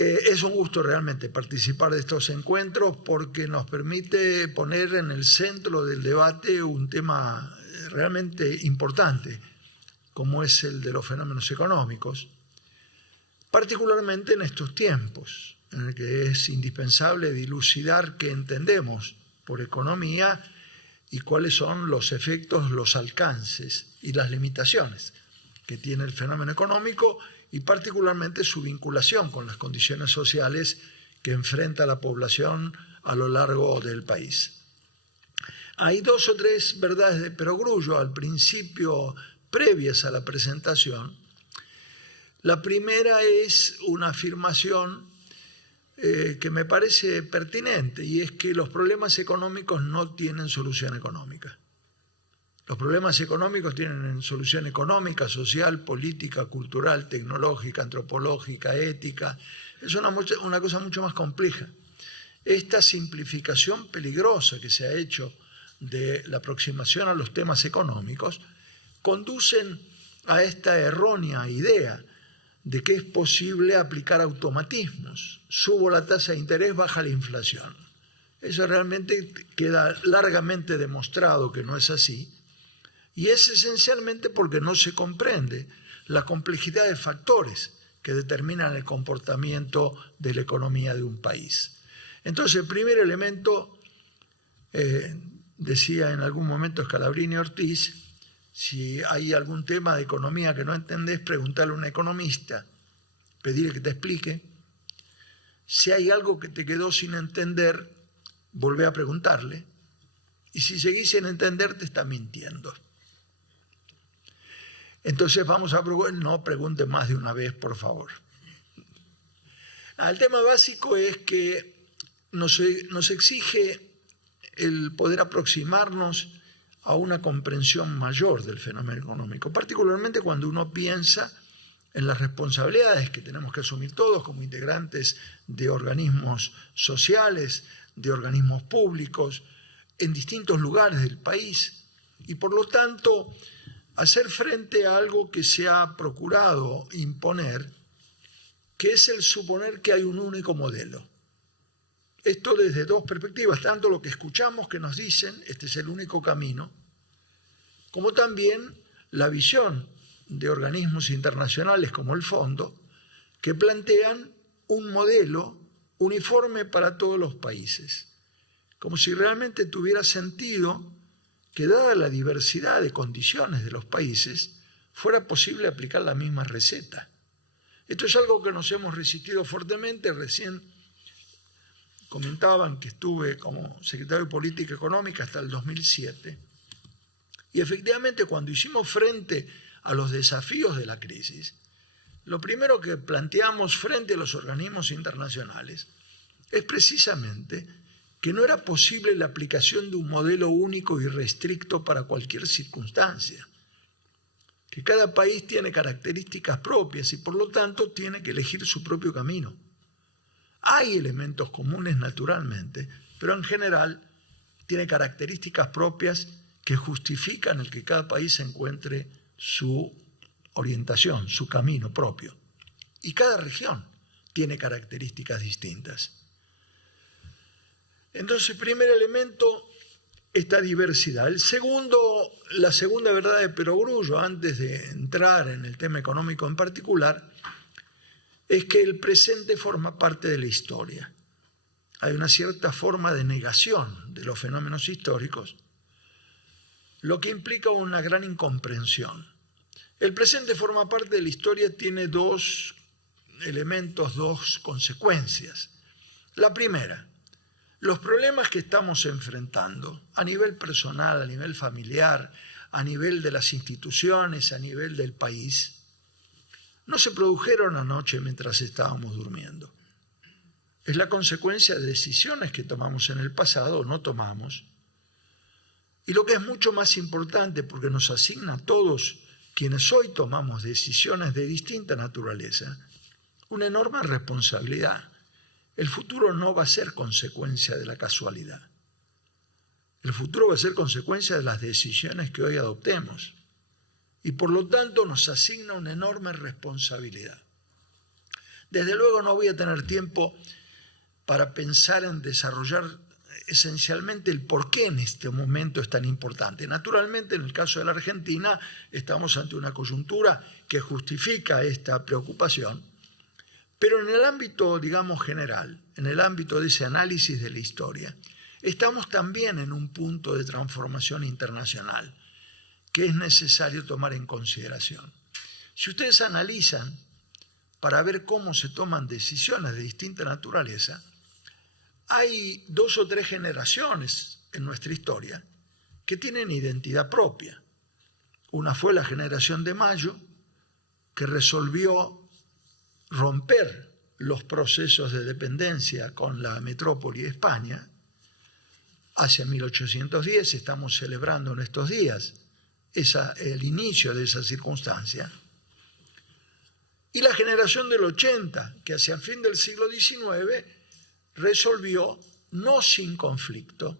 Es un gusto realmente participar de estos encuentros porque nos permite poner en el centro del debate un tema realmente importante, como es el de los fenómenos económicos, particularmente en estos tiempos, en el que es indispensable dilucidar qué entendemos por economía y cuáles son los efectos, los alcances y las limitaciones que tiene el fenómeno económico y particularmente su vinculación con las condiciones sociales que enfrenta la población a lo largo del país. Hay dos o tres verdades de perogrullo al principio previas a la presentación. La primera es una afirmación que me parece pertinente y es que los problemas económicos no tienen solución económica. Los problemas económicos tienen solución económica, social, política, cultural, tecnológica, antropológica, ética. Es una cosa mucho más compleja. Esta simplificación peligrosa que se ha hecho de la aproximación a los temas económicos conducen a esta errónea idea de que es posible aplicar automatismos. Subo la tasa de interés, baja la inflación. Eso realmente queda largamente demostrado que no es así. Y es esencialmente porque no se comprende la complejidad de factores que determinan el comportamiento de la economía de un país. Entonces, el primer elemento, decía en algún momento Scalabrini Ortiz, si hay algún tema de economía que no entendés, preguntale a un economista, pedirle que te explique. Si hay algo que te quedó sin entender, volvé a preguntarle. Y si seguís sin entender, te está mintiendo. Entonces vamos a procurar, no pregunte más de una vez, por favor. El tema básico es que nos exige el poder aproximarnos a una comprensión mayor del fenómeno económico, particularmente cuando uno piensa en las responsabilidades que tenemos que asumir todos como integrantes de organismos sociales, de organismos públicos, en distintos lugares del país, y por lo tanto hacer frente a algo que se ha procurado imponer, que es el suponer que hay un único modelo. Esto desde dos perspectivas, tanto lo que escuchamos que nos dicen, este es el único camino, como también la visión de organismos internacionales como el Fondo, que plantean un modelo uniforme para todos los países, como si realmente tuviera sentido que dada la diversidad de condiciones de los países, fuera posible aplicar la misma receta. Esto es algo que nos hemos resistido fuertemente. Recién comentaban que estuve como secretario de Política Económica hasta el 2007, y efectivamente cuando hicimos frente a los desafíos de la crisis, lo primero que planteamos frente a los organismos internacionales es precisamente que no era posible la aplicación de un modelo único y restricto para cualquier circunstancia, que cada país tiene características propias y por lo tanto tiene que elegir su propio camino. Hay elementos comunes naturalmente, pero en general tiene características propias que justifican el que cada país encuentre su orientación, su camino propio. Y cada región tiene características distintas. Entonces, primer elemento, esta diversidad. El segundo, la segunda verdad de perogrullo, antes de entrar en el tema económico en particular, es que el presente forma parte de la historia. Hay una cierta forma de negación de los fenómenos históricos, lo que implica una gran incomprensión. El presente forma parte de la historia, tiene dos elementos, dos consecuencias. La primera, los problemas que estamos enfrentando a nivel personal, a nivel familiar, a nivel de las instituciones, a nivel del país, no se produjeron anoche mientras estábamos durmiendo. Es la consecuencia de decisiones que tomamos en el pasado o no tomamos. Y lo que es mucho más importante, porque nos asigna a todos quienes hoy tomamos decisiones de distinta naturaleza, una enorme responsabilidad. El futuro no va a ser consecuencia de la casualidad. El futuro va a ser consecuencia de las decisiones que hoy adoptemos. Y por lo tanto nos asigna una enorme responsabilidad. Desde luego no voy a tener tiempo para pensar en desarrollar esencialmente el por qué en este momento es tan importante. Naturalmente, en el caso de la Argentina, estamos ante una coyuntura que justifica esta preocupación, pero en el ámbito, digamos, general, en el ámbito de ese análisis de la historia, estamos también en un punto de transformación internacional que es necesario tomar en consideración. Si ustedes analizan para ver cómo se toman decisiones de distinta naturaleza, hay 2 o 3 generaciones en nuestra historia que tienen identidad propia. Una fue la generación de Mayo, que resolvió romper los procesos de dependencia con la metrópoli de España. Hacia 1810 estamos celebrando en estos días el inicio de esa circunstancia. Y la generación del 80, que hacia el fin del siglo XIX resolvió, no sin conflicto,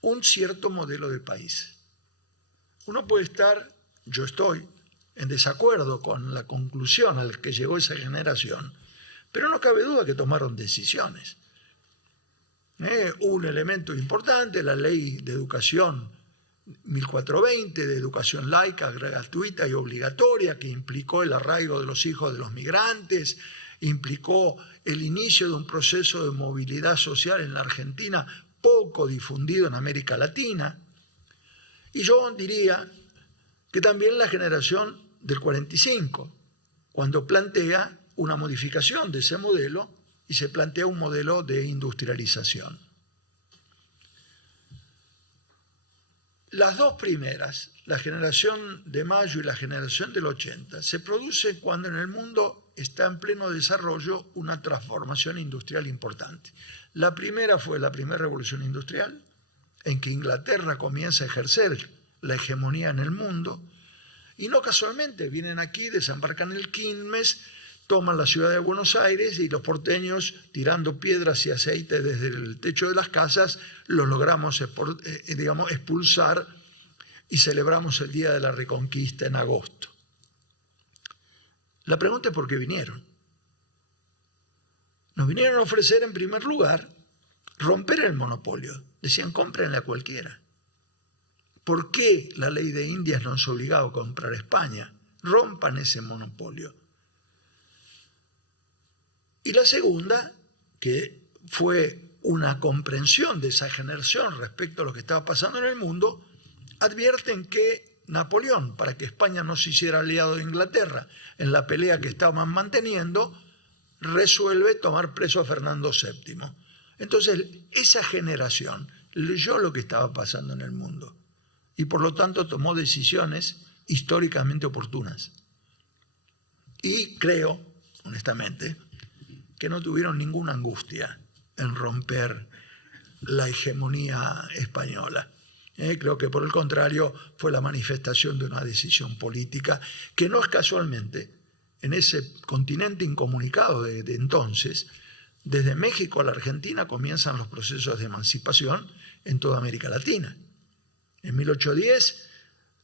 un cierto modelo de país. Uno puede estar, yo estoy, en desacuerdo con la conclusión a la que llegó esa generación, pero no cabe duda que tomaron decisiones. Un elemento importante, la ley de educación 1420, de educación laica, gratuita y obligatoria, que implicó el arraigo de los hijos de los migrantes, implicó el inicio de un proceso de movilidad social en la Argentina poco difundido en América Latina. Y yo diría que también la generación del 45, cuando plantea una modificación de ese modelo y se plantea un modelo de industrialización. Las 2 primeras, la generación de Mayo y la generación del 80, se producen cuando en el mundo está en pleno desarrollo una transformación industrial importante. La primera fue la primera revolución industrial, en que Inglaterra comienza a ejercer la hegemonía en el mundo, y no casualmente vienen aquí, desembarcan el Quilmes, toman la ciudad de Buenos Aires y los porteños, tirando piedras y aceite desde el techo de las casas, los logramos expulsar y celebramos el Día de la Reconquista en agosto. La pregunta es por qué vinieron. Nos vinieron a ofrecer, en primer lugar, romper el monopolio. Decían, cómprenle a cualquiera. ¿Por qué la ley de Indias nos obligaba a comprar a España? Rompan ese monopolio. Y la segunda, que fue una comprensión de esa generación respecto a lo que estaba pasando en el mundo, advierten que Napoleón, para que España no se hiciera aliado de Inglaterra en la pelea que estaban manteniendo, resuelve tomar preso a Fernando VII. Entonces, esa generación leyó lo que estaba pasando en el mundo y por lo tanto tomó decisiones históricamente oportunas. Y creo, honestamente, que no tuvieron ninguna angustia en romper la hegemonía española. Creo que por el contrario fue la manifestación de una decisión política que no es casualmente, en ese continente incomunicado de entonces, desde México a la Argentina comienzan los procesos de emancipación en toda América Latina. En 1810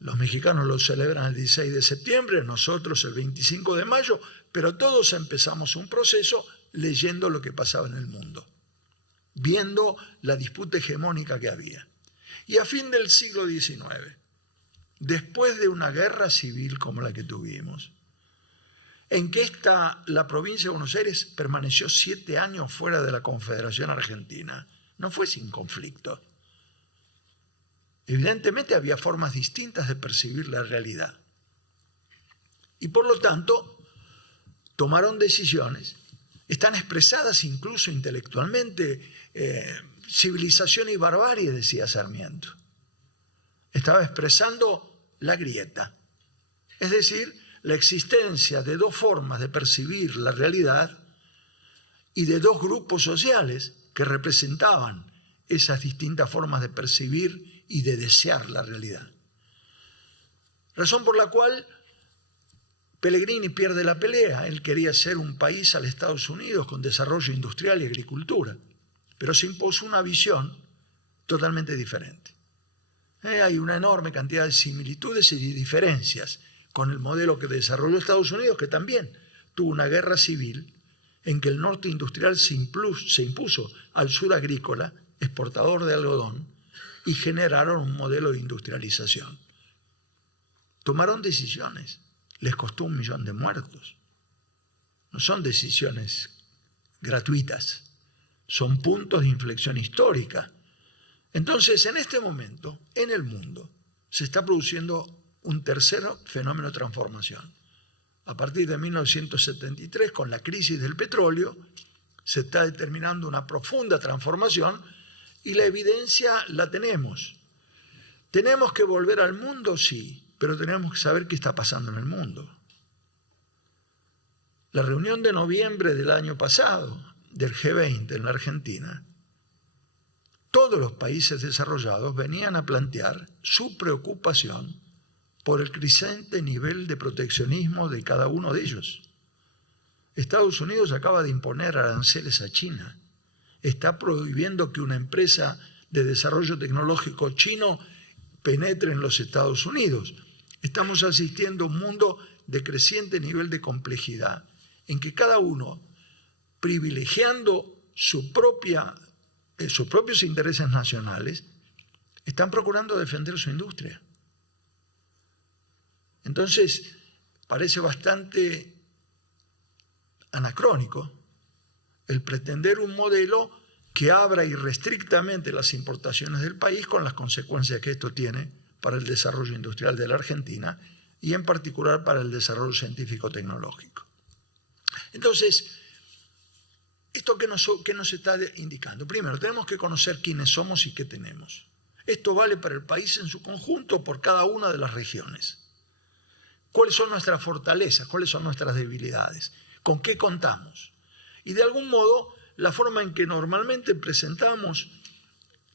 los mexicanos lo celebran el 16 de septiembre, nosotros el 25 de mayo, pero todos empezamos un proceso leyendo lo que pasaba en el mundo, viendo la disputa hegemónica que había. Y a fin del siglo XIX, después de una guerra civil como la que tuvimos, en que la provincia de Buenos Aires permaneció 7 años fuera de la Confederación Argentina, no fue sin conflicto. Evidentemente había formas distintas de percibir la realidad. Y por lo tanto, tomaron decisiones, están expresadas incluso intelectualmente, civilización y barbarie, decía Sarmiento. Estaba expresando la grieta, es decir, la existencia de 2 formas de percibir la realidad y de 2 grupos sociales que representaban esas distintas formas de percibir y de desear la realidad. Razón por la cual Pellegrini pierde la pelea. Él quería ser un país al Estados Unidos con desarrollo industrial y agricultura, pero se impuso una visión totalmente diferente. Hay una enorme cantidad de similitudes y diferencias con el modelo que desarrolló Estados Unidos, que también tuvo una guerra civil en que el norte industrial se impuso al sur agrícola, exportador de algodón, y generaron un modelo de industrialización. Tomaron decisiones, les costó 1 millón de muertos. No son decisiones gratuitas, son puntos de inflexión histórica. Entonces, en este momento, en el mundo, se está produciendo un tercer fenómeno de transformación. A partir de 1973, con la crisis del petróleo, se está determinando una profunda transformación y la evidencia la tenemos. ¿Tenemos que volver al mundo? Sí, pero tenemos que saber qué está pasando en el mundo. La reunión de noviembre del año pasado del G20 en la Argentina, todos los países desarrollados venían a plantear su preocupación por el creciente nivel de proteccionismo de cada uno de ellos. Estados Unidos acaba de imponer aranceles a China. Está prohibiendo que una empresa de desarrollo tecnológico chino penetre en los Estados Unidos. Estamos asistiendo a un mundo de creciente nivel de complejidad, en que cada uno, privilegiando sus propios intereses nacionales, están procurando defender su industria. Entonces, parece bastante anacrónico el pretender un modelo que abra irrestrictamente las importaciones del país, con las consecuencias que esto tiene para el desarrollo industrial de la Argentina y en particular para el desarrollo científico-tecnológico. Entonces, ¿esto qué nos está indicando? Primero, tenemos que conocer quiénes somos y qué tenemos. Esto vale para el país en su conjunto, por cada una de las regiones. ¿Cuáles son nuestras fortalezas? ¿Cuáles son nuestras debilidades? ¿Con qué contamos? Y de algún modo, la forma en que normalmente presentamos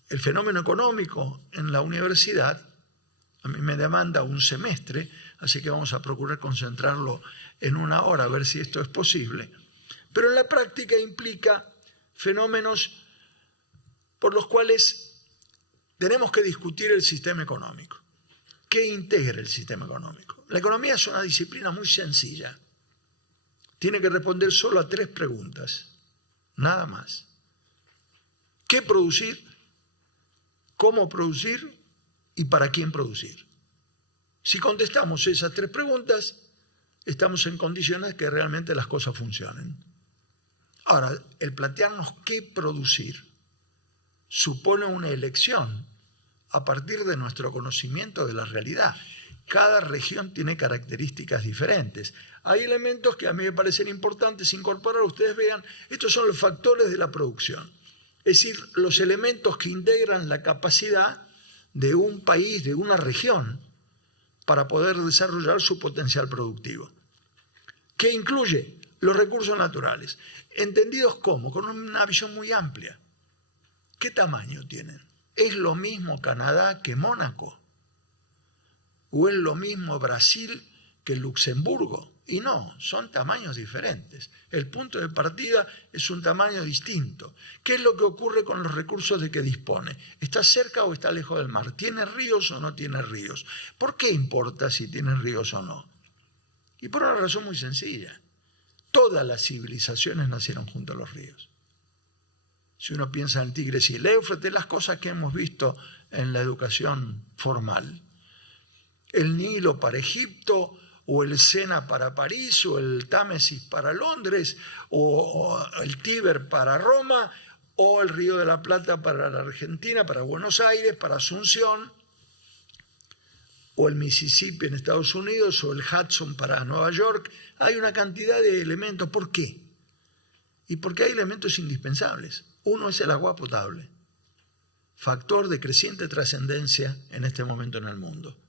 el fenómeno económico en la universidad, a mí me demanda un semestre, así que vamos a procurar concentrarlo en 1 hora, a ver si esto es posible. Pero en la práctica implica fenómenos por los cuales tenemos que discutir el sistema económico. ¿Qué integra el sistema económico? La economía es una disciplina muy sencilla. Tiene que responder solo a 3 preguntas, nada más. ¿Qué producir? ¿Cómo producir? ¿Y para quién producir? Si contestamos esas 3 preguntas, estamos en condiciones que realmente las cosas funcionen. Ahora, el plantearnos qué producir supone una elección a partir de nuestro conocimiento de la realidad. Cada región tiene características diferentes. Hay elementos que a mí me parecen importantes incorporar. Ustedes vean, estos son los factores de la producción. Es decir, los elementos que integran la capacidad de un país, de una región, para poder desarrollar su potencial productivo. ¿Qué incluye? Los recursos naturales. ¿Entendidos cómo? Con una visión muy amplia. ¿Qué tamaño tienen? ¿Es lo mismo Canadá que Mónaco? ¿O es lo mismo Brasil que Luxemburgo? Y no, son tamaños diferentes. El punto de partida es un tamaño distinto. ¿Qué es lo que ocurre con los recursos de que dispone? ¿Está cerca o está lejos del mar? ¿Tiene ríos o no tiene ríos? ¿Por qué importa si tiene ríos o no? Y por una razón muy sencilla. Todas las civilizaciones nacieron junto a los ríos. Si uno piensa en el Tigris y el Éufrates, las cosas que hemos visto en la educación formal. El Nilo para Egipto, o el Sena para París, o el Támesis para Londres, o el Tíber para Roma, o el Río de la Plata para la Argentina, para Buenos Aires, para Asunción, o el Mississippi en Estados Unidos, o el Hudson para Nueva York. Hay una cantidad de elementos. ¿Por qué? Y porque hay elementos indispensables. Uno es el agua potable, factor de creciente trascendencia en este momento en el mundo,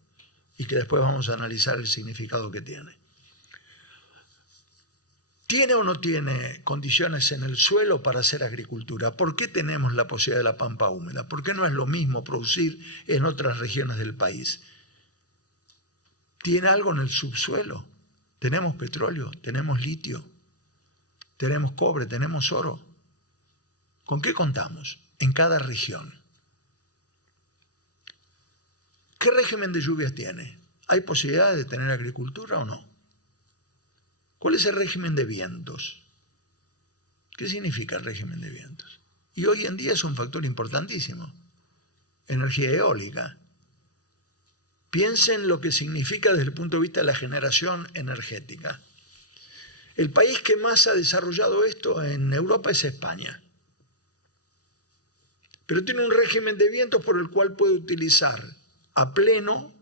y que después vamos a analizar el significado que tiene. ¿Tiene o no tiene condiciones en el suelo para hacer agricultura? ¿Por qué tenemos la posibilidad de la pampa húmeda? ¿Por qué no es lo mismo producir en otras regiones del país? ¿Tiene algo en el subsuelo? Tenemos petróleo, tenemos litio, tenemos cobre, tenemos oro. ¿Con qué contamos en cada región? ¿Qué régimen de lluvias tiene? ¿Hay posibilidad de tener agricultura o no? ¿Cuál es el régimen de vientos? ¿Qué significa el régimen de vientos? Y hoy en día es un factor importantísimo. Energía eólica. Piensen lo que significa desde el punto de vista de la generación energética. El país que más ha desarrollado esto en Europa es España. Pero tiene un régimen de vientos por el cual puede utilizar a pleno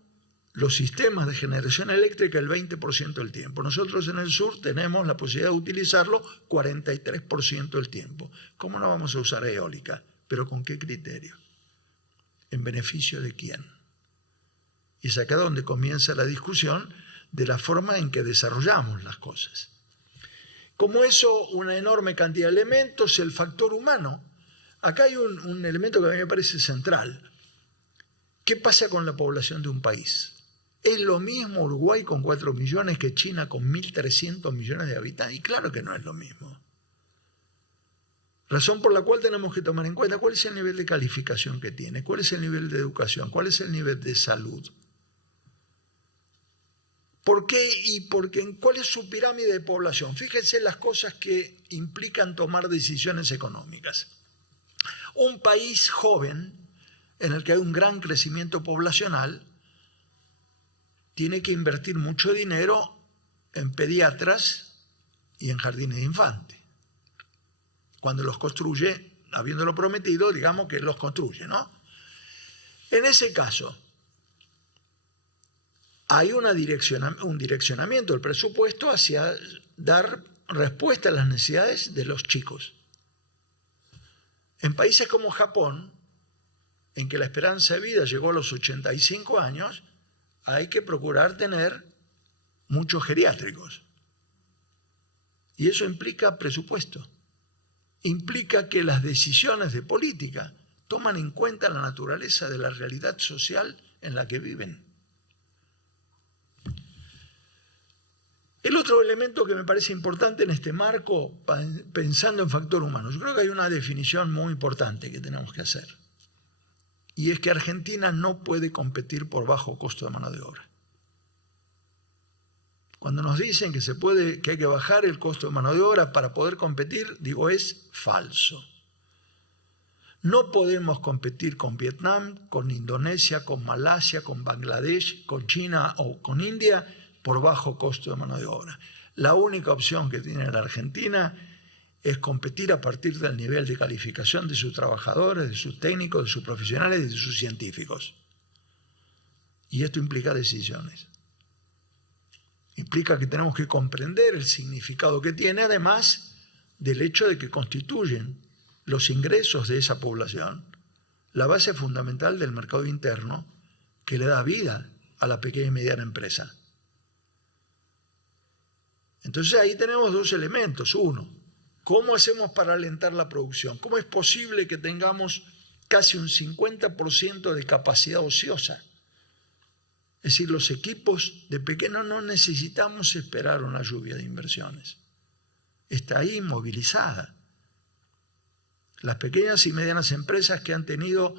los sistemas de generación eléctrica el 20% del tiempo. Nosotros en el sur tenemos la posibilidad de utilizarlo 43% del tiempo. ¿Cómo no vamos a usar eólica? ¿Pero con qué criterio? ¿En beneficio de quién? Y es acá donde comienza la discusión de la forma en que desarrollamos las cosas. Como eso, una enorme cantidad de elementos, el factor humano. Acá hay un elemento que a mí me parece central. ¿Qué pasa con la población de un país? ¿Es lo mismo Uruguay con 4 millones que China con 1.300 millones de habitantes? Y claro que no es lo mismo. Razón por la cual tenemos que tomar en cuenta cuál es el nivel de calificación que tiene, cuál es el nivel de educación, cuál es el nivel de salud. ¿Por qué? Y porque, ¿cuál es su pirámide de población? Fíjense las cosas que implican tomar decisiones económicas. Un país joven, en el que hay un gran crecimiento poblacional, tiene que invertir mucho dinero en pediatras y en jardines de infantes. Cuando los construye, habiéndolo prometido, digamos que los construye, ¿no? En ese caso, hay un direccionamiento del presupuesto hacia dar respuesta a las necesidades de los chicos. En países como Japón, en que la esperanza de vida llegó a los 85 años, hay que procurar tener muchos geriátricos. Y eso implica presupuesto. Implica que las decisiones de política toman en cuenta la naturaleza de la realidad social en la que viven. El otro elemento que me parece importante en este marco, pensando en factor humano, yo creo que hay una definición muy importante que tenemos que hacer. Y es que Argentina no puede competir por bajo costo de mano de obra. Cuando nos dicen que hay que bajar el costo de mano de obra para poder competir, digo, es falso. No podemos competir con Vietnam, con Indonesia, con Malasia, con Bangladesh, con China o con India por bajo costo de mano de obra. La única opción que tiene la Argentina es competir a partir del nivel de calificación de sus trabajadores, de sus técnicos, de sus profesionales y de sus científicos. Y esto implica decisiones. Implica que tenemos que comprender el significado que tiene, además del hecho de que constituyen los ingresos de esa población la base fundamental del mercado interno que le da vida a la pequeña y mediana empresa. Entonces ahí tenemos dos elementos. Uno, ¿cómo hacemos para alentar la producción? ¿Cómo es posible que tengamos casi un 50% de capacidad ociosa? Es decir, los equipos de pequeño no necesitamos esperar una lluvia de inversiones. Está ahí movilizada. Las pequeñas y medianas empresas que han tenido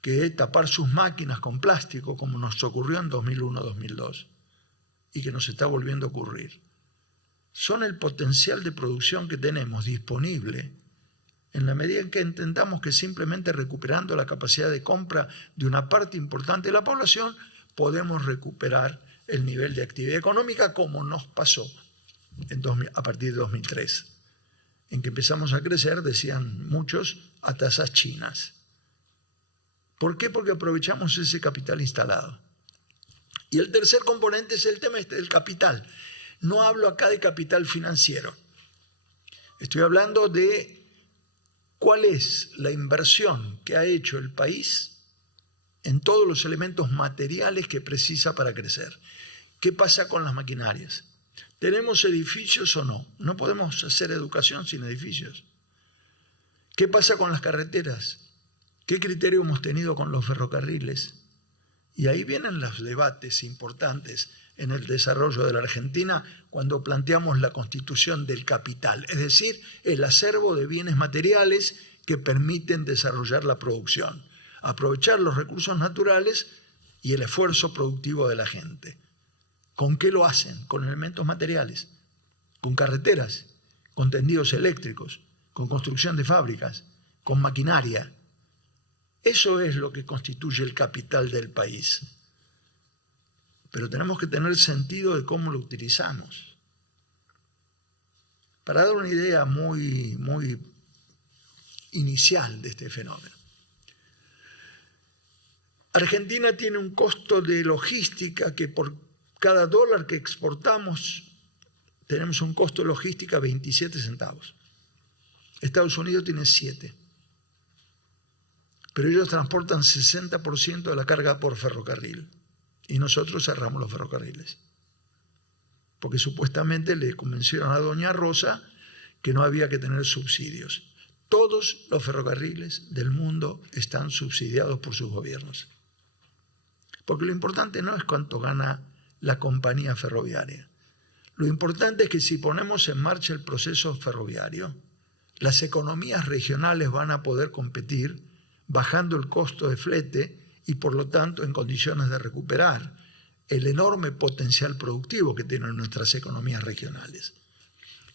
que tapar sus máquinas con plástico, como nos ocurrió en 2001-2002, y que nos está volviendo a ocurrir, son el potencial de producción que tenemos disponible en la medida en que entendamos que simplemente recuperando la capacidad de compra de una parte importante de la población podemos recuperar el nivel de actividad económica como nos pasó a partir de 2003, en que empezamos a crecer, decían muchos, a tasas chinas. ¿Por qué? Porque aprovechamos ese capital instalado. Y el tercer componente es el tema del capital. No hablo acá de capital financiero. Estoy hablando de cuál es la inversión que ha hecho el país en todos los elementos materiales que precisa para crecer. ¿Qué pasa con las maquinarias? ¿Tenemos edificios o no? No podemos hacer educación sin edificios. ¿Qué pasa con las carreteras? ¿Qué criterio hemos tenido con los ferrocarriles? Y ahí vienen los debates importantes en el desarrollo de la Argentina cuando planteamos la constitución del capital, es decir, el acervo de bienes materiales que permiten desarrollar la producción, aprovechar los recursos naturales y el esfuerzo productivo de la gente. ¿Con qué lo hacen? Con elementos materiales, con carreteras, con tendidos eléctricos, con construcción de fábricas, con maquinaria. Eso es lo que constituye el capital del país. Pero tenemos que tener sentido de cómo lo utilizamos. Para dar una idea muy inicial de este fenómeno. Argentina tiene un costo de logística que por cada dólar que exportamos tenemos un costo de logística 27 centavos. Estados Unidos tiene 7. Pero ellos transportan 60% de la carga por ferrocarril y nosotros cerramos los ferrocarriles. Porque supuestamente le convencieron a doña Rosa que no había que tener subsidios. Todos los ferrocarriles del mundo están subsidiados por sus gobiernos. Porque lo importante no es cuánto gana la compañía ferroviaria. Lo importante es que si ponemos en marcha el proceso ferroviario, las economías regionales van a poder competir bajando el costo de flete y por lo tanto en condiciones de recuperar el enorme potencial productivo que tienen nuestras economías regionales.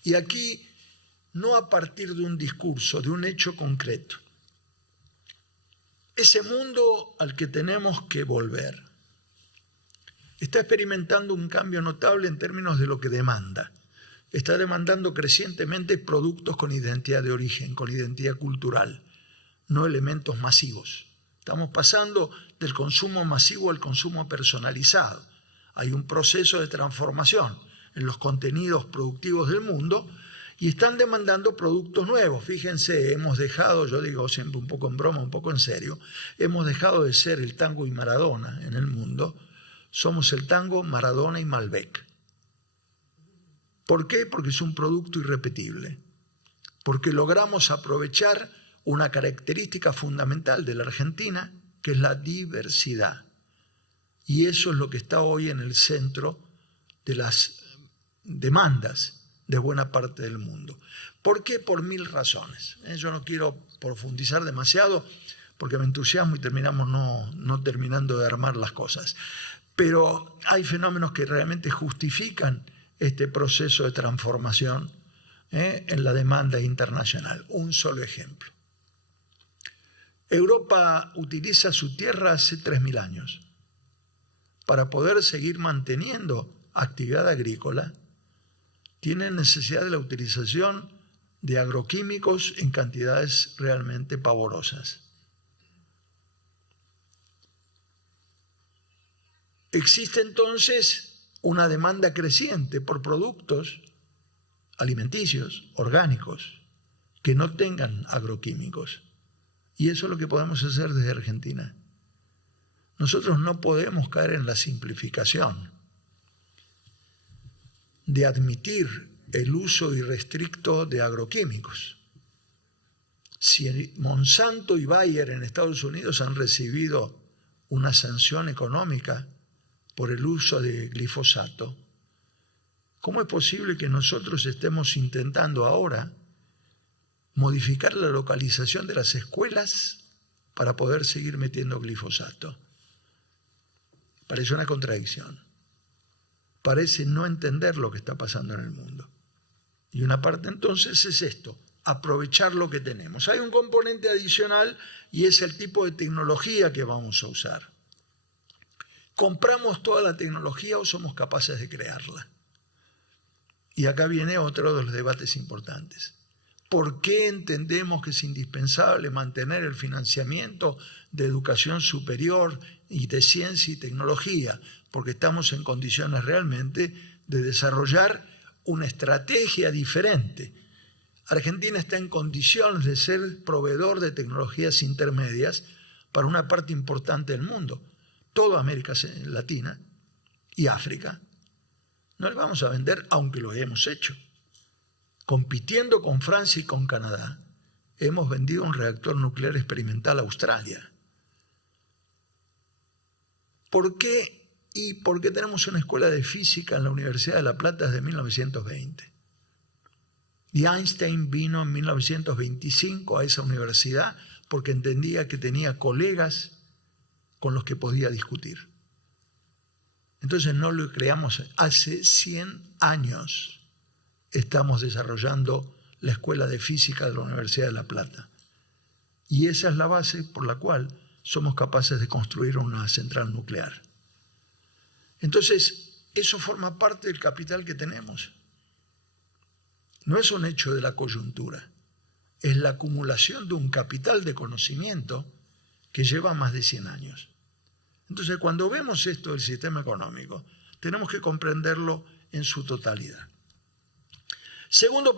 Y aquí, no a partir de un discurso, de un hecho concreto. Ese mundo al que tenemos que volver está experimentando un cambio notable en términos de lo que demanda. Está demandando crecientemente productos con identidad de origen, con identidad cultural, no elementos masivos. Estamos pasando del consumo masivo al consumo personalizado. Hay un proceso de transformación en los contenidos productivos del mundo y están demandando productos nuevos. Fíjense, hemos dejado, yo digo siempre un poco en broma, un poco en serio, hemos dejado de ser el tango y Maradona en el mundo. Somos el tango, Maradona y Malbec. ¿Por qué? Porque es un producto irrepetible. Porque logramos aprovechar una característica fundamental de la Argentina, que es la diversidad. Y eso es lo que está hoy en el centro de las demandas de buena parte del mundo. ¿Por qué? Por 1000 razones. Yo no quiero profundizar demasiado porque me entusiasmo y terminamos no terminando de armar las cosas. Pero hay fenómenos que realmente justifican este proceso de transformación en la demanda internacional. Un solo ejemplo. Europa utiliza su tierra hace 3000 años. Para poder seguir manteniendo actividad agrícola, tiene necesidad de la utilización de agroquímicos en cantidades realmente pavorosas. Existe entonces una demanda creciente por productos alimenticios, orgánicos, que no tengan agroquímicos. Y eso es lo que podemos hacer desde Argentina. Nosotros no podemos caer en la simplificación de admitir el uso irrestricto de agroquímicos. Si Monsanto y Bayer en Estados Unidos han recibido una sanción económica por el uso de glifosato, ¿cómo es posible que nosotros estemos intentando ahora modificar la localización de las escuelas para poder seguir metiendo glifosato? Parece una contradicción. Parece no entender lo que está pasando en el mundo. Y una parte entonces es esto, aprovechar lo que tenemos. Hay un componente adicional y es el tipo de tecnología que vamos a usar. ¿Compramos toda la tecnología o somos capaces de crearla? Y acá viene otro de los debates importantes. ¿Por qué entendemos que es indispensable mantener el financiamiento de educación superior y de ciencia y tecnología? Porque estamos en condiciones realmente de desarrollar una estrategia diferente. Argentina está en condiciones de ser proveedor de tecnologías intermedias para una parte importante del mundo, toda América Latina y África. No le vamos a vender, aunque lo hemos hecho. Compitiendo con Francia y con Canadá, hemos vendido un reactor nuclear experimental a Australia. ¿Por qué? Y porque tenemos una escuela de física en la Universidad de La Plata desde 1920. Y Einstein vino en 1925 a esa universidad porque entendía que tenía colegas con los que podía discutir. Entonces no lo creamos. Hace 100 años estamos desarrollando la Escuela de Física de la Universidad de La Plata. Y esa es la base por la cual somos capaces de construir una central nuclear. Entonces, eso forma parte del capital que tenemos. No es un hecho de la coyuntura, es la acumulación de un capital de conocimiento que lleva más de 100 años. Entonces, cuando vemos esto del sistema económico, tenemos que comprenderlo en su totalidad. Segundo,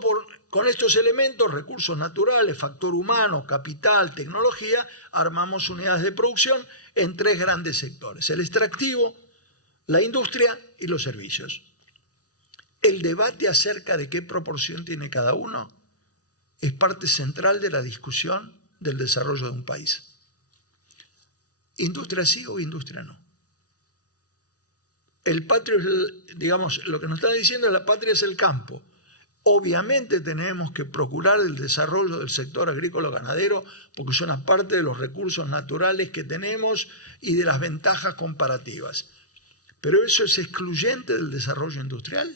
con estos elementos, recursos naturales, factor humano, capital, tecnología, armamos unidades de producción en 3 grandes sectores: el extractivo, la industria y los servicios. El debate acerca de qué proporción tiene cada uno es parte central de la discusión del desarrollo de un país. Industria sí o industria no. El patrio, digamos, lo que nos están diciendo es la patria es el campo. Obviamente tenemos que procurar el desarrollo del sector agrícola ganadero porque son una parte de los recursos naturales que tenemos y de las ventajas comparativas. ¿Pero eso es excluyente del desarrollo industrial?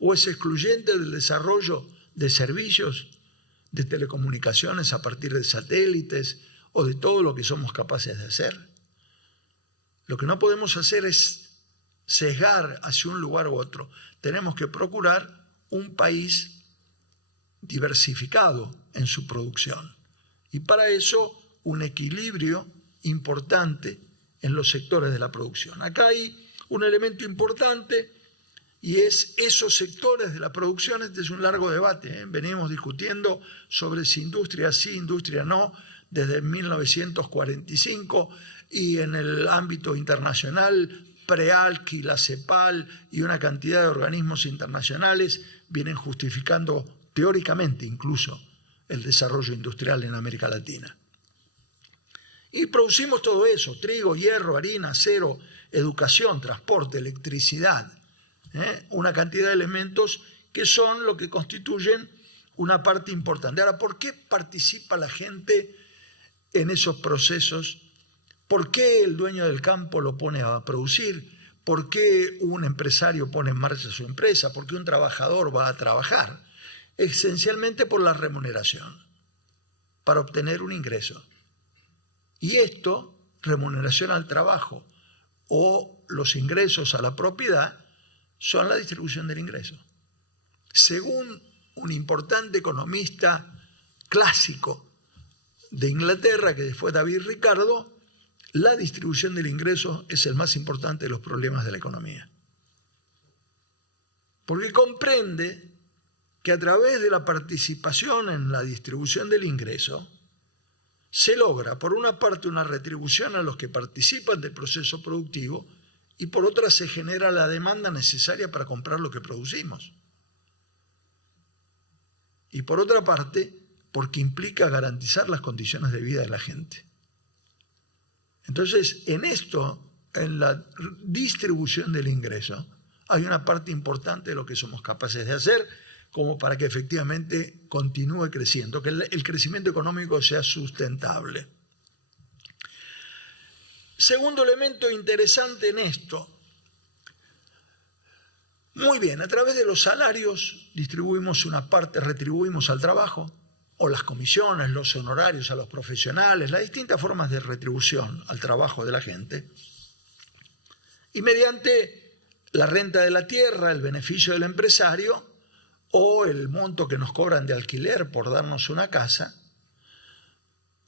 ¿O es excluyente del desarrollo de servicios, de telecomunicaciones a partir de satélites o de todo lo que somos capaces de hacer? Lo que no podemos hacer es sesgar hacia un lugar u otro. Tenemos que procurar un país diversificado en su producción. Y para eso un equilibrio importante en los sectores de la producción. Acá hay un elemento importante y es esos sectores de la producción. Este es un largo debate, Venimos discutiendo sobre si industria sí, industria no, desde 1945 y en el ámbito internacional, PREALCI, la CEPAL y una cantidad de organismos internacionales vienen justificando teóricamente incluso el desarrollo industrial en América Latina. Y producimos todo eso: trigo, hierro, harina, acero, educación, transporte, electricidad, una cantidad de elementos que son lo que constituyen una parte importante. Ahora, ¿por qué participa la gente en esos procesos? ¿Por qué el dueño del campo lo pone a producir? ¿Por qué un empresario pone en marcha su empresa? ¿Por qué un trabajador va a trabajar? Esencialmente por la remuneración, para obtener un ingreso. Y esto, remuneración al trabajo o los ingresos a la propiedad, son la distribución del ingreso. Según un importante economista clásico de Inglaterra, que fue David Ricardo, la distribución del ingreso es el más importante de los problemas de la economía. Porque comprende que a través de la participación en la distribución del ingreso se logra, por una parte, una retribución a los que participan del proceso productivo y por otra se genera la demanda necesaria para comprar lo que producimos. Y por otra parte, porque implica garantizar las condiciones de vida de la gente. Entonces, en esto, en la distribución del ingreso, hay una parte importante de lo que somos capaces de hacer como para que efectivamente continúe creciendo, que el crecimiento económico sea sustentable. Segundo elemento interesante en esto. Muy bien, a través de los salarios distribuimos una parte, retribuimos al trabajo, o las comisiones, los honorarios a los profesionales, las distintas formas de retribución al trabajo de la gente. Y mediante la renta de la tierra, el beneficio del empresario o el monto que nos cobran de alquiler por darnos una casa,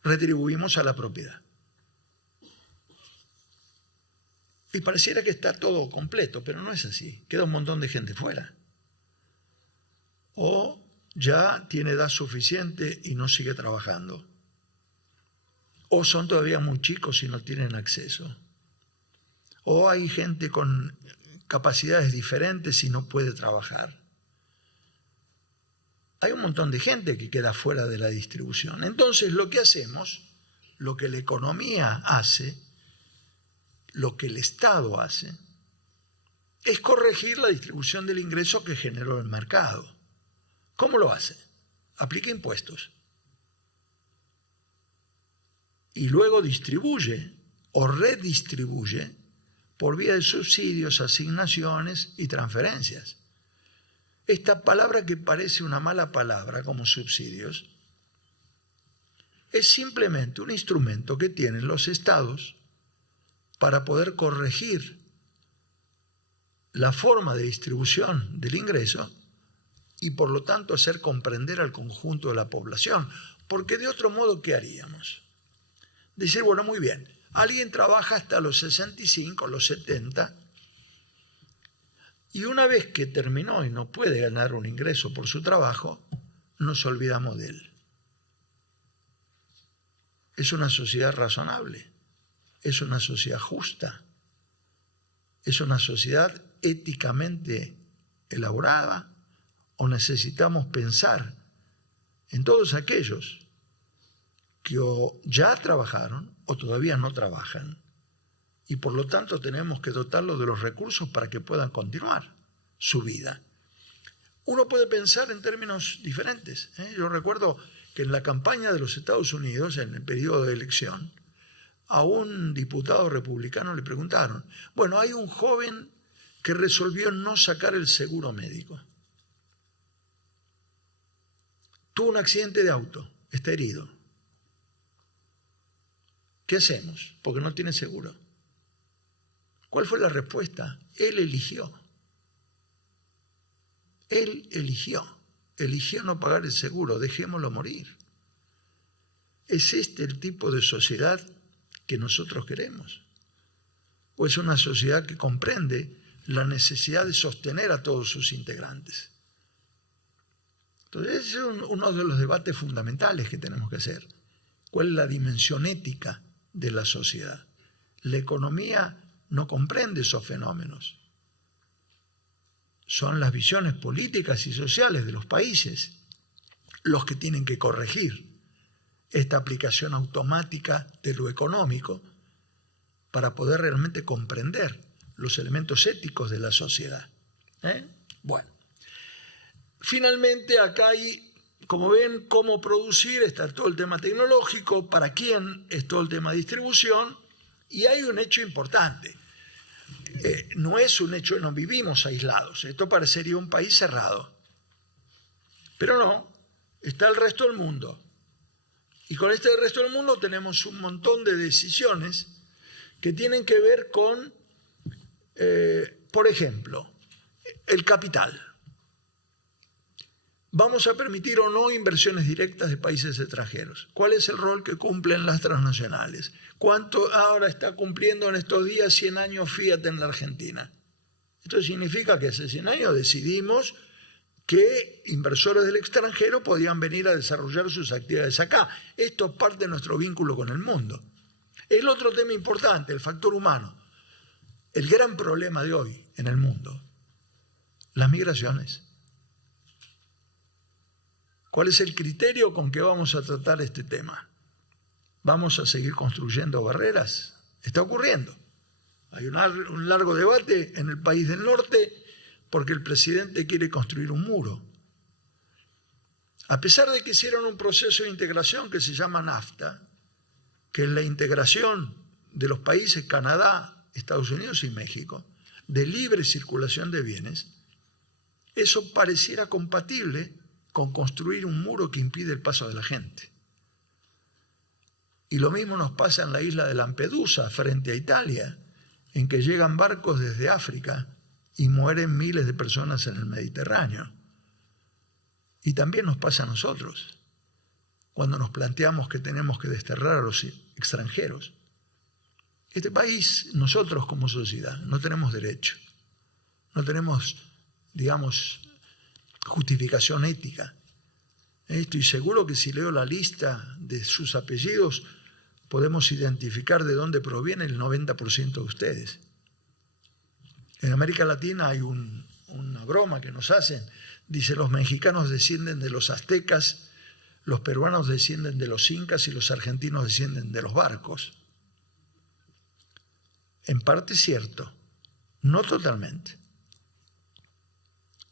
retribuimos a la propiedad. Y pareciera que está todo completo, pero no es así. Queda un montón de gente fuera. O ya tiene edad suficiente y no sigue trabajando. O son todavía muy chicos y no tienen acceso. O hay gente con capacidades diferentes y no puede trabajar. Hay un montón de gente que queda fuera de la distribución. Entonces, lo que hacemos, lo que la economía hace, lo que el Estado hace, es corregir la distribución del ingreso que generó el mercado. ¿Cómo lo hace? Aplica impuestos. Y luego distribuye o redistribuye por vía de subsidios, asignaciones y transferencias. esta palabra que parece una mala palabra como subsidios, es simplemente un instrumento que tienen los estados para poder corregir la forma de distribución del ingreso y por lo tanto hacer comprender al conjunto de la población. Porque de otro modo, ¿qué haríamos? Decir, bueno, muy bien, alguien trabaja hasta los 65, los 70, y una vez que terminó y no puede ganar un ingreso por su trabajo, nos olvidamos de él. Es una sociedad razonable, es una sociedad justa, es una sociedad éticamente elaborada, o necesitamos pensar en todos aquellos que o ya trabajaron o todavía no trabajan y por lo tanto tenemos que dotarlos de los recursos para que puedan continuar su vida. Uno puede pensar en términos diferentes. Yo recuerdo que en la campaña de los Estados Unidos, en el periodo de elección, a un diputado republicano le preguntaron, bueno, hay un joven que resolvió no sacar el seguro médico. Tuvo un accidente de auto, está herido. ¿Qué hacemos? Porque no tiene seguro. ¿Cuál fue la respuesta? Él eligió. Él eligió. Eligió no pagar el seguro, dejémoslo morir. ¿Es este el tipo de sociedad que nosotros queremos? ¿O es una sociedad que comprende la necesidad de sostener a todos sus integrantes? Entonces, ese es uno de los debates fundamentales que tenemos que hacer. ¿Cuál es la dimensión ética de la sociedad? La economía no comprende esos fenómenos. Son las visiones políticas y sociales de los países los que tienen que corregir esta aplicación automática de lo económico para poder realmente comprender los elementos éticos de la sociedad. Bueno, finalmente acá hay, como ven, cómo producir, está todo el tema tecnológico, para quién es todo el tema de distribución, y hay un hecho importante. No es un hecho, no vivimos aislados, esto parecería un país cerrado, pero no, está el resto del mundo. Y con este resto del mundo tenemos un montón de decisiones que tienen que ver con, por ejemplo, el capital. ¿Vamos a permitir o no inversiones directas de países extranjeros? ¿Cuál es el rol que cumplen las transnacionales? ¿Cuánto ahora está cumpliendo en estos días 100 años Fiat en la Argentina? Esto significa que hace 100 años decidimos que inversores del extranjero podían venir a desarrollar sus actividades acá. Esto es parte de nuestro vínculo con el mundo. El otro tema importante, el factor humano. El gran problema de hoy en el mundo, las migraciones. ¿Cuál es el criterio con que vamos a tratar este tema? ¿Vamos a seguir construyendo barreras? Está ocurriendo. Hay un largo debate en el país del norte porque el presidente quiere construir un muro. A pesar de que hicieron un proceso de integración que se llama NAFTA, que es la integración de los países Canadá, Estados Unidos y México, de libre circulación de bienes, eso pareciera compatible con construir un muro que impide el paso de la gente. Y lo mismo nos pasa en la isla de Lampedusa, frente a Italia, en que llegan barcos desde África y mueren miles de personas en el Mediterráneo. Y también nos pasa a nosotros, cuando nos planteamos que tenemos que desterrar a los extranjeros. Este país, nosotros como sociedad, no tenemos derecho, no tenemos, digamos, justificación ética. Estoy seguro que si leo la lista de sus apellidos, podemos identificar de dónde proviene el 90% de ustedes. En América Latina hay una broma que nos hacen. Dice, los mexicanos descienden de los aztecas, los peruanos descienden de los incas y los argentinos descienden de los barcos. En parte es cierto, no totalmente,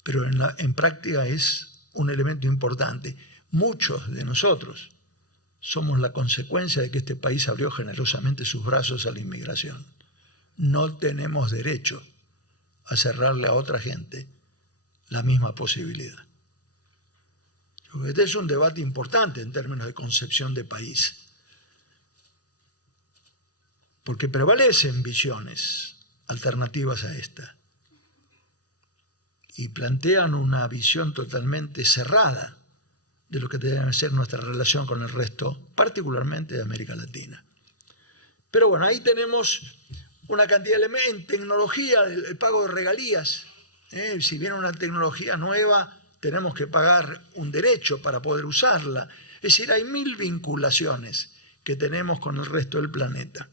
pero en práctica es un elemento importante. Muchos de nosotros somos la consecuencia de que este país abrió generosamente sus brazos a la inmigración. No tenemos derecho a cerrarle a otra gente la misma posibilidad. Yo creo que este es un debate importante en términos de concepción de país, porque prevalecen visiones alternativas a esta y plantean una visión totalmente cerrada de lo que debe ser nuestra relación con el resto, particularmente de América Latina. Pero bueno, ahí tenemos una cantidad de elementos. En tecnología, el pago de regalías, si viene una tecnología nueva, tenemos que pagar un derecho para poder usarla. Es decir, hay 1000 vinculaciones que tenemos con el resto del planeta.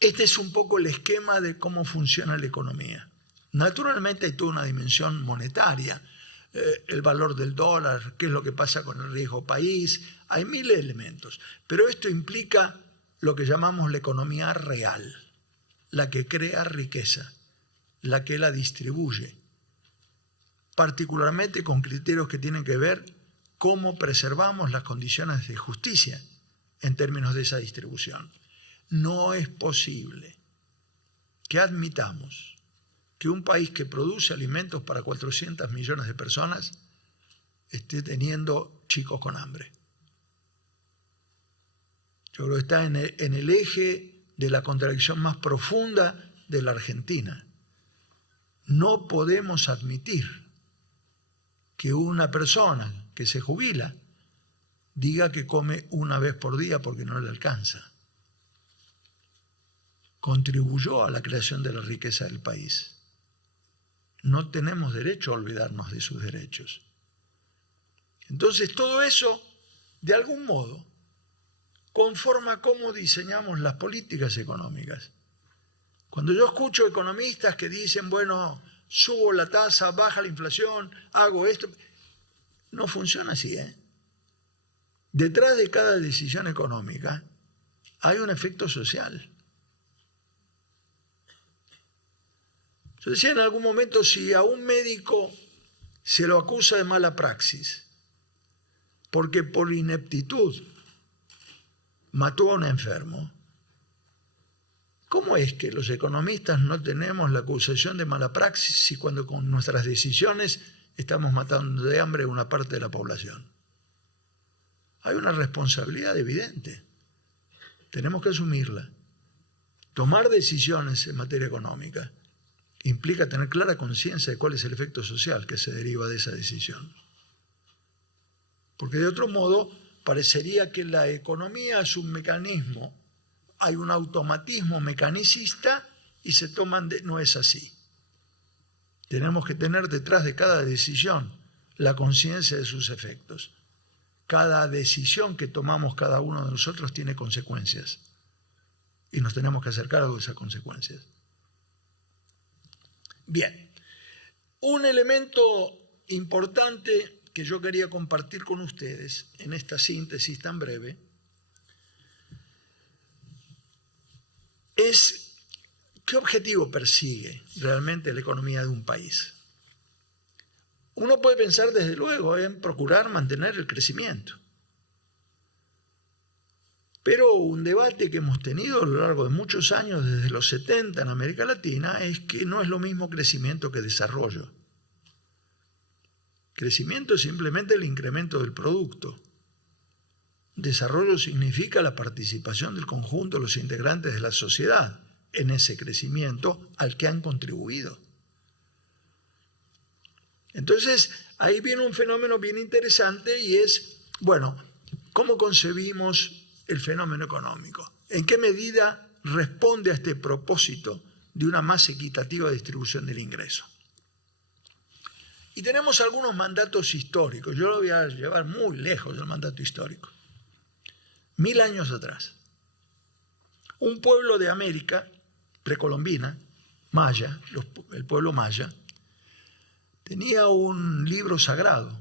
Este es un poco el esquema de cómo funciona la economía. Naturalmente hay toda una dimensión monetaria, el valor del dólar, qué es lo que pasa con el riesgo país, hay 1000 elementos, pero esto implica lo que llamamos la economía real, la que crea riqueza, la que la distribuye, particularmente con criterios que tienen que ver cómo preservamos las condiciones de justicia en términos de esa distribución. No es posible que admitamos que un país que produce alimentos para 400 millones de personas esté teniendo chicos con hambre. Yo creo que está en el eje de la contradicción más profunda de la Argentina. No podemos admitir que una persona que se jubila diga que come una vez por día porque no le alcanza. Contribuyó a la creación de la riqueza del país. No tenemos derecho a olvidarnos de sus derechos. Entonces todo eso, de algún modo, conforma cómo diseñamos las políticas económicas. Cuando yo escucho economistas que dicen, bueno, subo la tasa, baja la inflación, hago esto, no funciona así, Detrás de cada decisión económica hay un efecto social. Yo decía en algún momento, si a un médico se lo acusa de mala praxis, porque por ineptitud mató a un enfermo, ¿cómo es que los economistas no tenemos la acusación de mala praxis si cuando con nuestras decisiones estamos matando de hambre a una parte de la población? Hay una responsabilidad evidente. Tenemos que asumirla. Tomar decisiones en materia económica implica tener clara conciencia de cuál es el efecto social que se deriva de esa decisión. Porque de otro modo parecería que la economía es un mecanismo, hay un automatismo mecanicista y se toman no es así. Tenemos que tener detrás de cada decisión la conciencia de sus efectos. Cada decisión que tomamos cada uno de nosotros tiene consecuencias y nos tenemos que hacer cargo de esas consecuencias. Bien, un elemento importante que yo quería compartir con ustedes en esta síntesis tan breve es qué objetivo persigue realmente la economía de un país. Uno puede pensar desde luego en procurar mantener el crecimiento, pero un debate que hemos tenido a lo largo de muchos años, desde los 70 en América Latina, es que no es lo mismo crecimiento que desarrollo. Crecimiento es simplemente el incremento del producto. Desarrollo significa la participación del conjunto de los integrantes de la sociedad en ese crecimiento al que han contribuido. Entonces, ahí viene un fenómeno bien interesante y es, bueno, ¿cómo concebimos el fenómeno económico? ¿En qué medida responde a este propósito de una más equitativa distribución del ingreso? Y tenemos algunos mandatos históricos. Yo lo voy a llevar muy lejos del mandato histórico. 1000 años atrás, un pueblo de América precolombina, maya, el pueblo maya, tenía un libro sagrado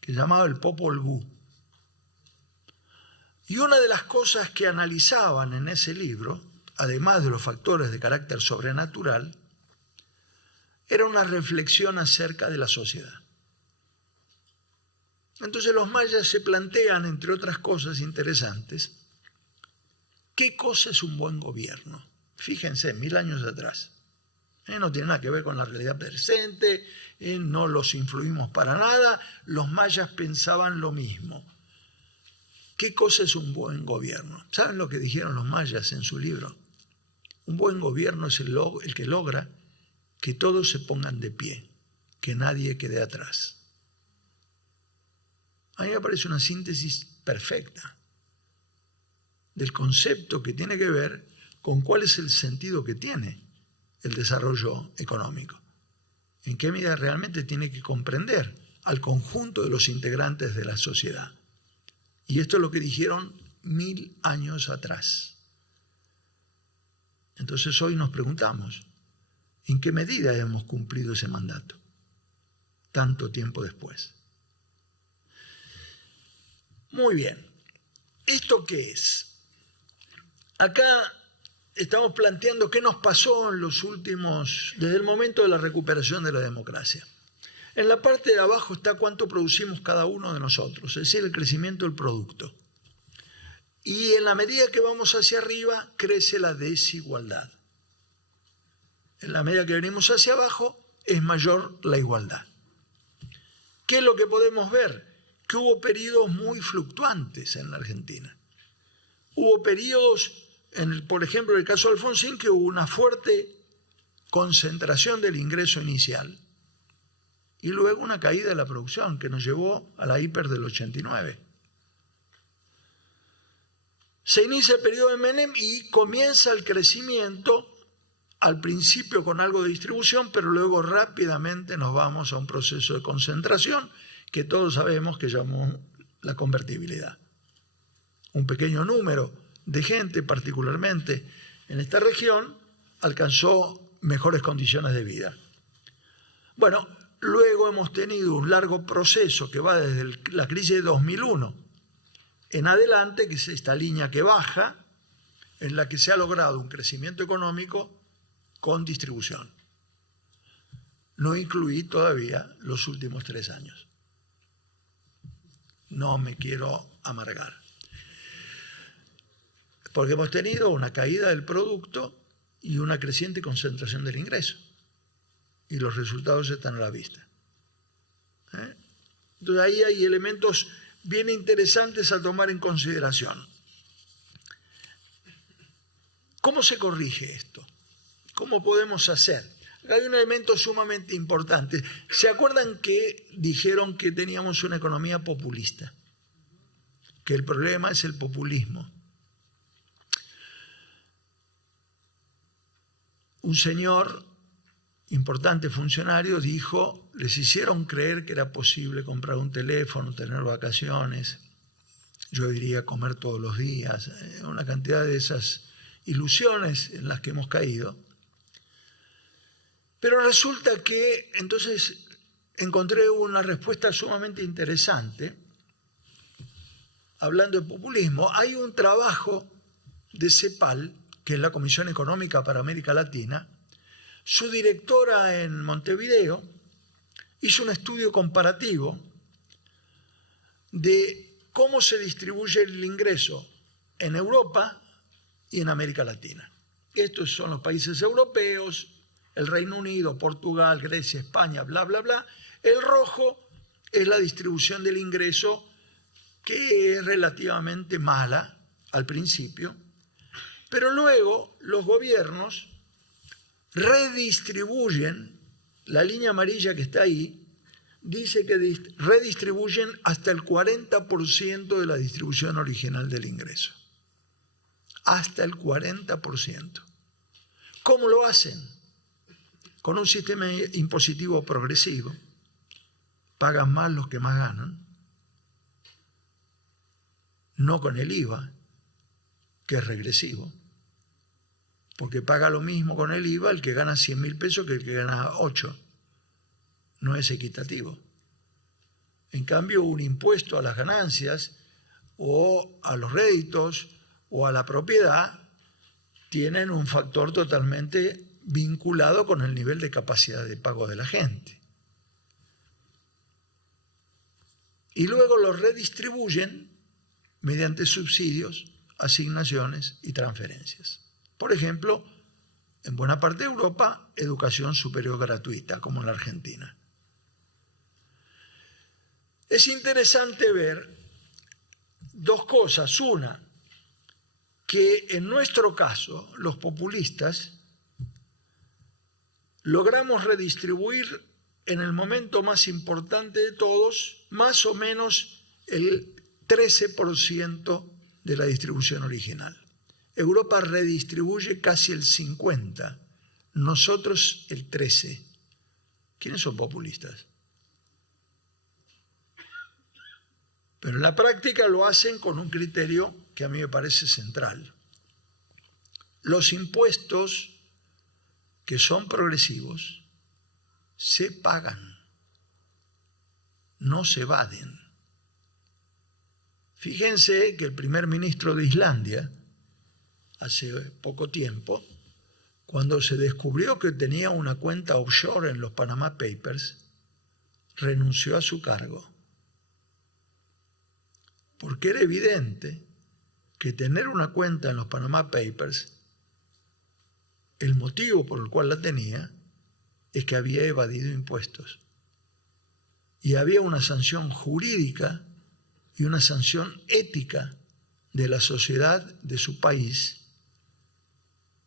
que se llamaba el Popol Vuh. Y una de las cosas que analizaban en ese libro, además de los factores de carácter sobrenatural, era una reflexión acerca de la sociedad. Entonces los mayas se plantean, entre otras cosas interesantes, ¿qué cosa es un buen gobierno? Fíjense, 1000 años atrás. No tiene nada que ver con la realidad presente, no los influimos para nada. Los mayas pensaban lo mismo. ¿Qué cosa es un buen gobierno? ¿Saben lo que dijeron los mayas en su libro? Un buen gobierno es el que logra que todos se pongan de pie, que nadie quede atrás. A mí me parece una síntesis perfecta del concepto que tiene que ver con cuál es el sentido que tiene el desarrollo económico. En qué medida realmente tiene que comprender al conjunto de los integrantes de la sociedad. Y esto es lo que dijeron 1000 años atrás. Entonces hoy nos preguntamos, ¿en qué medida hemos cumplido ese mandato tanto tiempo después? Muy bien. ¿Esto qué es? Acá estamos planteando qué nos pasó en los últimos, desde el momento de la recuperación de la democracia. En la parte de abajo está cuánto producimos cada uno de nosotros, es decir, el crecimiento del producto. Y en la medida que vamos hacia arriba, crece la desigualdad. En la medida que venimos hacia abajo, es mayor la igualdad. ¿Qué es lo que podemos ver? Que hubo periodos muy fluctuantes en la Argentina. Hubo periodos, por ejemplo, en el caso de Alfonsín, que hubo una fuerte concentración del ingreso inicial y luego una caída de la producción que nos llevó a la hiper del 89. Se inicia el periodo de Menem y comienza el crecimiento, al principio con algo de distribución, pero luego rápidamente nos vamos a un proceso de concentración que todos sabemos que llamamos la convertibilidad. Un pequeño número de gente, particularmente en esta región, alcanzó mejores condiciones de vida. Bueno, luego hemos tenido un largo proceso que va desde la crisis de 2001 en adelante, que es esta línea que baja, en la que se ha logrado un crecimiento económico con distribución. No incluí todavía los últimos 3 años. No me quiero amargar. Porque hemos tenido una caída del producto y una creciente concentración del ingreso. Y los resultados están a la vista. Entonces ahí hay elementos bien interesantes a tomar en consideración. ¿Cómo se corrige esto? ¿Cómo podemos hacer? Hay un elemento sumamente importante. ¿Se acuerdan que dijeron que teníamos una economía populista? Que el problema es el populismo. Un señor, importante funcionario, dijo, les hicieron creer que era posible comprar un teléfono, tener vacaciones, yo diría comer todos los días, una cantidad de esas ilusiones en las que hemos caído. Pero resulta que entonces encontré una respuesta sumamente interesante. Hablando de populismo, hay un trabajo de CEPAL, que es la Comisión Económica para América Latina. Su directora en Montevideo hizo un estudio comparativo de cómo se distribuye el ingreso en Europa y en América Latina. Estos son los países europeos, el Reino Unido, Portugal, Grecia, España, bla, bla, bla. El rojo es la distribución del ingreso, que es relativamente mala al principio, pero luego los gobiernos redistribuyen, la línea amarilla que está ahí, dice que redistribuyen hasta el 40% de la distribución original del ingreso. Hasta el 40%. ¿Cómo lo hacen? Con un sistema impositivo progresivo. Pagan más los que más ganan. No con el IVA, que es regresivo. Porque paga lo mismo con el IVA el que gana 100.000 pesos que el que gana 8. No es equitativo. En cambio, un impuesto a las ganancias o a los réditos o a la propiedad tienen un factor totalmente vinculado con el nivel de capacidad de pago de la gente. Y luego los redistribuyen mediante subsidios, asignaciones y transferencias. Por ejemplo, en buena parte de Europa, educación superior gratuita, como en la Argentina. Es interesante ver dos cosas. Una, que en nuestro caso, los populistas, logramos redistribuir en el momento más importante de todos, más o menos el 13% de la distribución original. Europa redistribuye casi el 50%, nosotros el 13%. ¿Quiénes son populistas? Pero en la práctica lo hacen con un criterio que a mí me parece central. Los impuestos que son progresivos se pagan, no se evaden. Fíjense que el primer ministro de Islandia, hace poco tiempo, cuando se descubrió que tenía una cuenta offshore en los Panama Papers, renunció a su cargo. Porque era evidente que tener una cuenta en los Panama Papers, el motivo por el cual la tenía es que había evadido impuestos. Y había una sanción jurídica y una sanción ética de la sociedad de su país,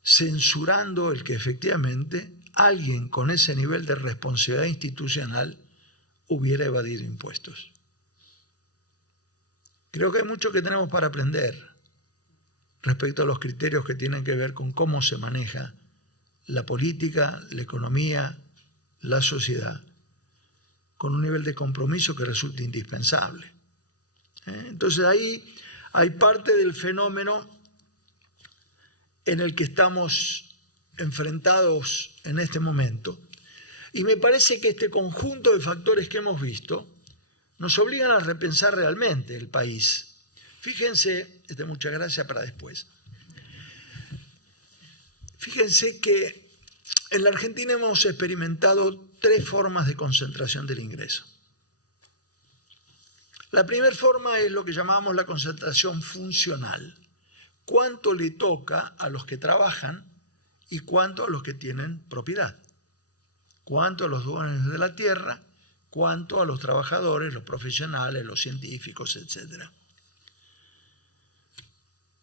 censurando el que efectivamente alguien con ese nivel de responsabilidad institucional hubiera evadido impuestos. Creo que hay mucho que tenemos para aprender respecto a los criterios que tienen que ver con cómo se maneja la política, la economía, la sociedad, con un nivel de compromiso que resulta indispensable. Entonces ahí hay parte del fenómeno en el que estamos enfrentados en este momento. Y me parece que este conjunto de factores que hemos visto nos obligan a repensar realmente el país. Fíjense, muchas gracias para después. Fíjense que en la Argentina hemos experimentado 3 formas de concentración del ingreso. La primera forma es lo que llamamos la concentración funcional. ¿Cuánto le toca a los que trabajan y cuánto a los que tienen propiedad? ¿Cuánto a los dueños de la tierra? ¿Cuánto a los trabajadores, los profesionales, los científicos, etcétera?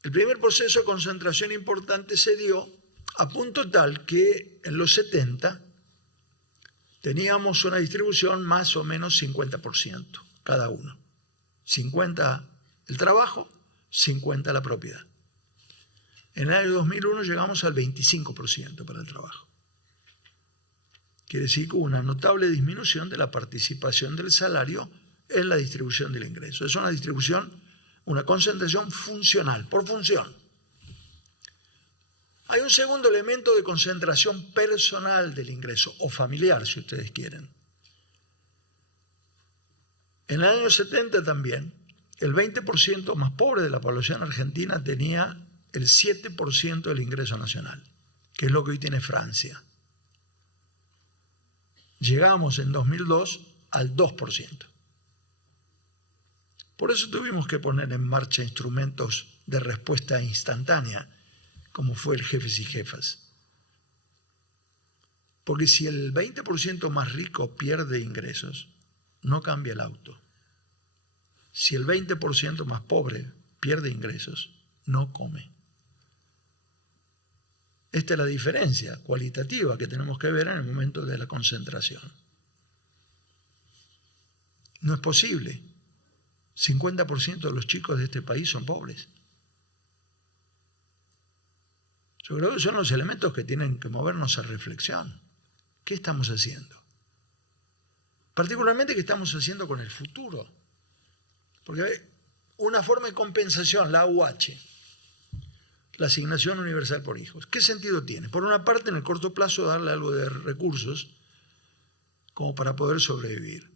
El primer proceso de concentración importante se dio a punto tal que en los 70 teníamos una distribución más o menos 50% cada uno. 50 el trabajo, 50 la propiedad. En el año 2001 llegamos al 25% para el trabajo. Quiere decir que hubo una notable disminución de la participación del salario en la distribución del ingreso. Es una distribución, una concentración funcional, por función. Hay un segundo elemento de concentración personal del ingreso, o familiar, si ustedes quieren. En el año 70 también, el 20% más pobre de la población argentina tenía el 7% del ingreso nacional, que es lo que hoy tiene Francia. Llegamos en 2002 al 2%. Por eso tuvimos que poner en marcha instrumentos de respuesta instantánea, como fue el Jefes y Jefas. Porque si el 20% más rico pierde ingresos, no cambia el auto. Si el 20% más pobre pierde ingresos, no come. Esta es la diferencia cualitativa que tenemos que ver en el momento de la concentración. No es posible. 50% de los chicos de este país son pobres. Yo creo que son los elementos que tienen que movernos a reflexión. ¿Qué estamos haciendo? Particularmente, ¿qué estamos haciendo con el futuro? Porque una forma de compensación, la AUH, la asignación universal por hijos, ¿qué sentido tiene? Por una parte, en el corto plazo, darle algo de recursos como para poder sobrevivir.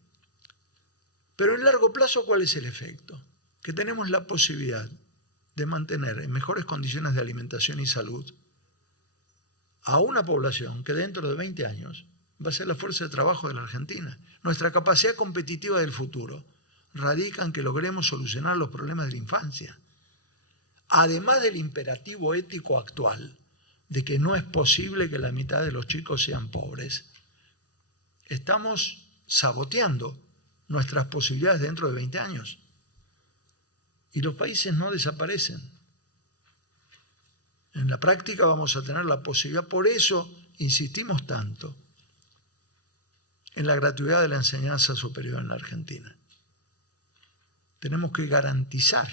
Pero en largo plazo, ¿cuál es el efecto? Que tenemos la posibilidad de mantener en mejores condiciones de alimentación y salud a una población que dentro de 20 años va a ser la fuerza de trabajo de la Argentina. Nuestra capacidad competitiva del futuro radica en que logremos solucionar los problemas de la infancia. Además del imperativo ético actual de que no es posible que la mitad de los chicos sean pobres, estamos saboteando nuestras posibilidades dentro de 20 años. Y los países no desaparecen. En la práctica vamos a tener la posibilidad, por eso insistimos tanto en la gratuidad de la enseñanza superior en la Argentina. Tenemos que garantizar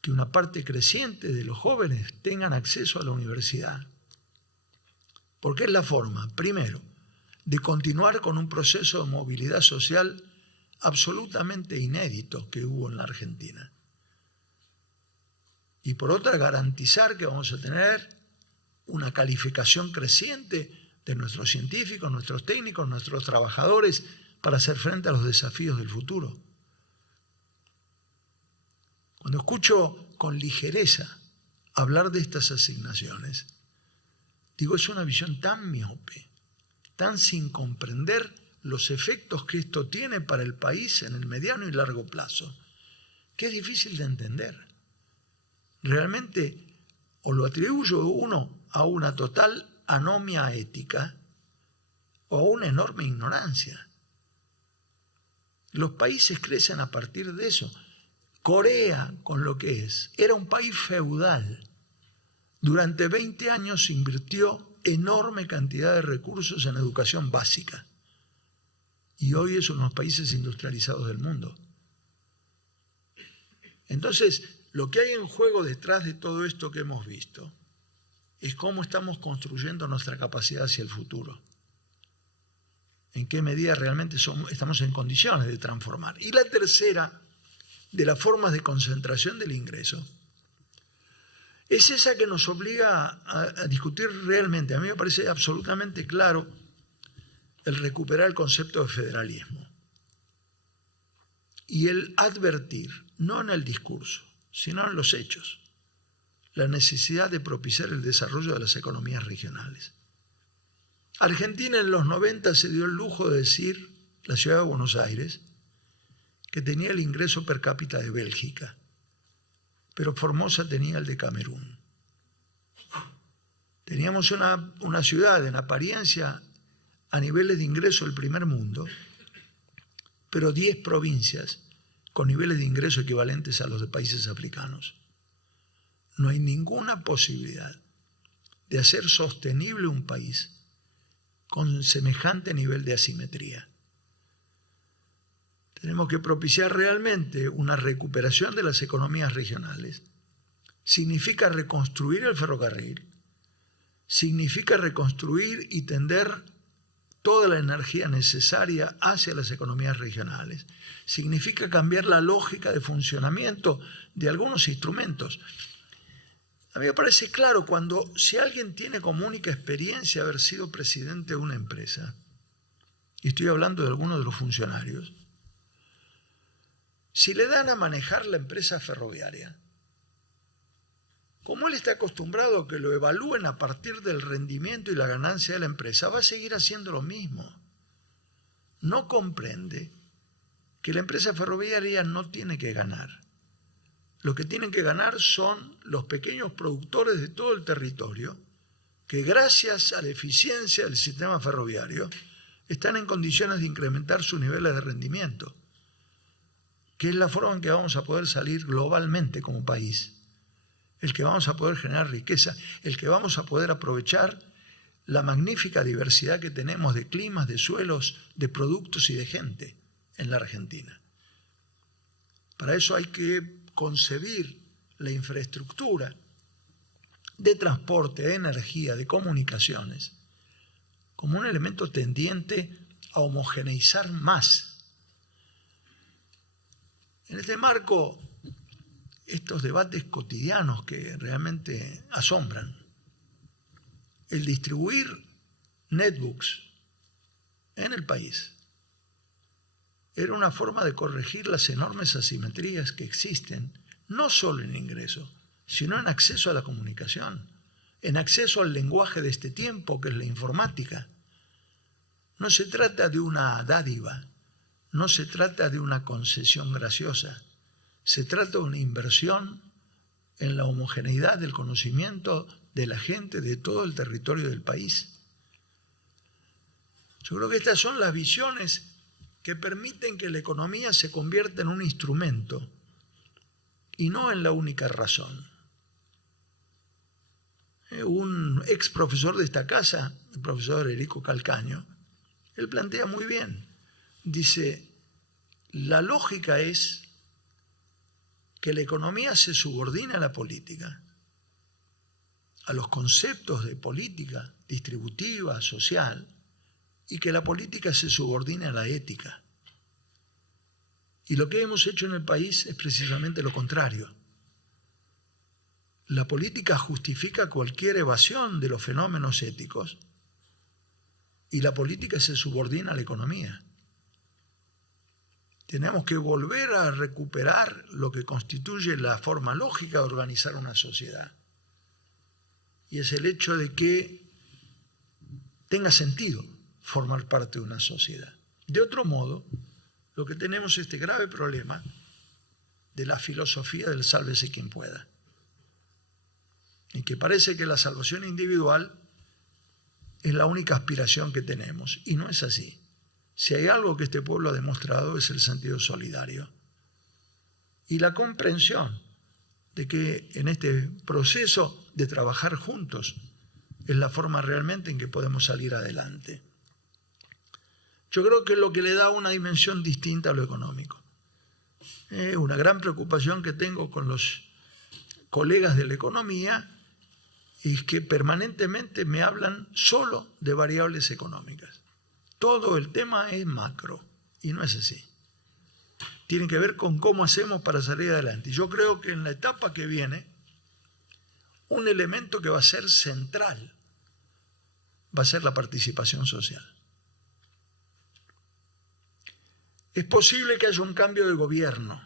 que una parte creciente de los jóvenes tengan acceso a la universidad. Porque es la forma, primero, de continuar con un proceso de movilidad social absolutamente inédito que hubo en la Argentina. Y por otra, garantizar que vamos a tener una calificación creciente de nuestros científicos, nuestros técnicos, nuestros trabajadores para hacer frente a los desafíos del futuro. Cuando escucho con ligereza hablar de estas asignaciones, digo, es una visión tan miope, tan sin comprender los efectos que esto tiene para el país en el mediano y largo plazo, que es difícil de entender. Realmente, o lo atribuyo uno a una total anomia ética o a una enorme ignorancia. Los países crecen a partir de eso. Corea, con lo que es, era un país feudal. Durante 20 años invirtió enorme cantidad de recursos en educación básica. Y hoy es uno de los países industrializados del mundo. Entonces, lo que hay en juego detrás de todo esto que hemos visto es cómo estamos construyendo nuestra capacidad hacia el futuro. En qué medida realmente estamos en condiciones de transformar. Y la tercera, de las formas de concentración del ingreso, es esa que nos obliga a discutir realmente. A mí me parece absolutamente claro el recuperar el concepto de federalismo y el advertir, no en el discurso, sino en los hechos, la necesidad de propiciar el desarrollo de las economías regionales. Argentina en los 90 se dio el lujo de decir, la ciudad de Buenos Aires, que tenía el ingreso per cápita de Bélgica, pero Formosa tenía el de Camerún. Teníamos una ciudad en apariencia a niveles de ingreso del primer mundo, pero 10 provincias con niveles de ingreso equivalentes a los de países africanos. No hay ninguna posibilidad de hacer sostenible un país con semejante nivel de asimetría. Tenemos que propiciar realmente una recuperación de las economías regionales. Significa reconstruir el ferrocarril, significa reconstruir y tender toda la energía necesaria hacia las economías regionales. Significa cambiar la lógica de funcionamiento de algunos instrumentos. A mí me parece claro si alguien tiene como única experiencia haber sido presidente de una empresa, y estoy hablando de algunos de los funcionarios, si le dan a manejar la empresa ferroviaria, como él está acostumbrado a que lo evalúen a partir del rendimiento y la ganancia de la empresa, va a seguir haciendo lo mismo. No comprende que la empresa ferroviaria no tiene que ganar. Lo que tienen que ganar son los pequeños productores de todo el territorio que gracias a la eficiencia del sistema ferroviario están en condiciones de incrementar sus niveles de rendimiento, que es la forma en que vamos a poder salir globalmente como país, el que vamos a poder generar riqueza, el que vamos a poder aprovechar la magnífica diversidad que tenemos de climas, de suelos, de productos y de gente en la Argentina. Para eso hay que concebir la infraestructura de transporte, de energía, de comunicaciones, como un elemento tendiente a homogeneizar más. En este marco, estos debates cotidianos que realmente asombran, el distribuir netbooks en el país era una forma de corregir las enormes asimetrías que existen, no solo en ingreso, sino en acceso a la comunicación, en acceso al lenguaje de este tiempo, que es la informática. No se trata de una dádiva, no se trata de una concesión graciosa, se trata de una inversión en la homogeneidad del conocimiento de la gente de todo el territorio del país. Yo creo que estas son las visiones que permiten que la economía se convierta en un instrumento y no en la única razón. Un ex profesor de esta casa, el profesor Erico Calcaño, él plantea muy bien, dice, la lógica es que la economía se subordina a la política, a los conceptos de política distributiva, social, y que la política se subordine a la ética. Y lo que hemos hecho en el país es precisamente lo contrario. La política justifica cualquier evasión de los fenómenos éticos y la política se subordina a la economía. Tenemos que volver a recuperar lo que constituye la forma lógica de organizar una sociedad. Y es el hecho de que tenga sentido formar parte de una sociedad. De otro modo, lo que tenemos es este grave problema de la filosofía del sálvese quien pueda. Y que parece que la salvación individual es la única aspiración que tenemos. Y no es así. Si hay algo que este pueblo ha demostrado es el sentido solidario. Y la comprensión de que en este proceso de trabajar juntos es la forma realmente en que podemos salir adelante. Yo creo que es lo que le da una dimensión distinta a lo económico. Una gran preocupación que tengo con los colegas de la economía es que permanentemente me hablan solo de variables económicas. Todo el tema es macro y no es así. Tiene que ver con cómo hacemos para salir adelante. Y yo creo que en la etapa que viene, un elemento que va a ser central va a ser la participación social. Es posible que haya un cambio de gobierno,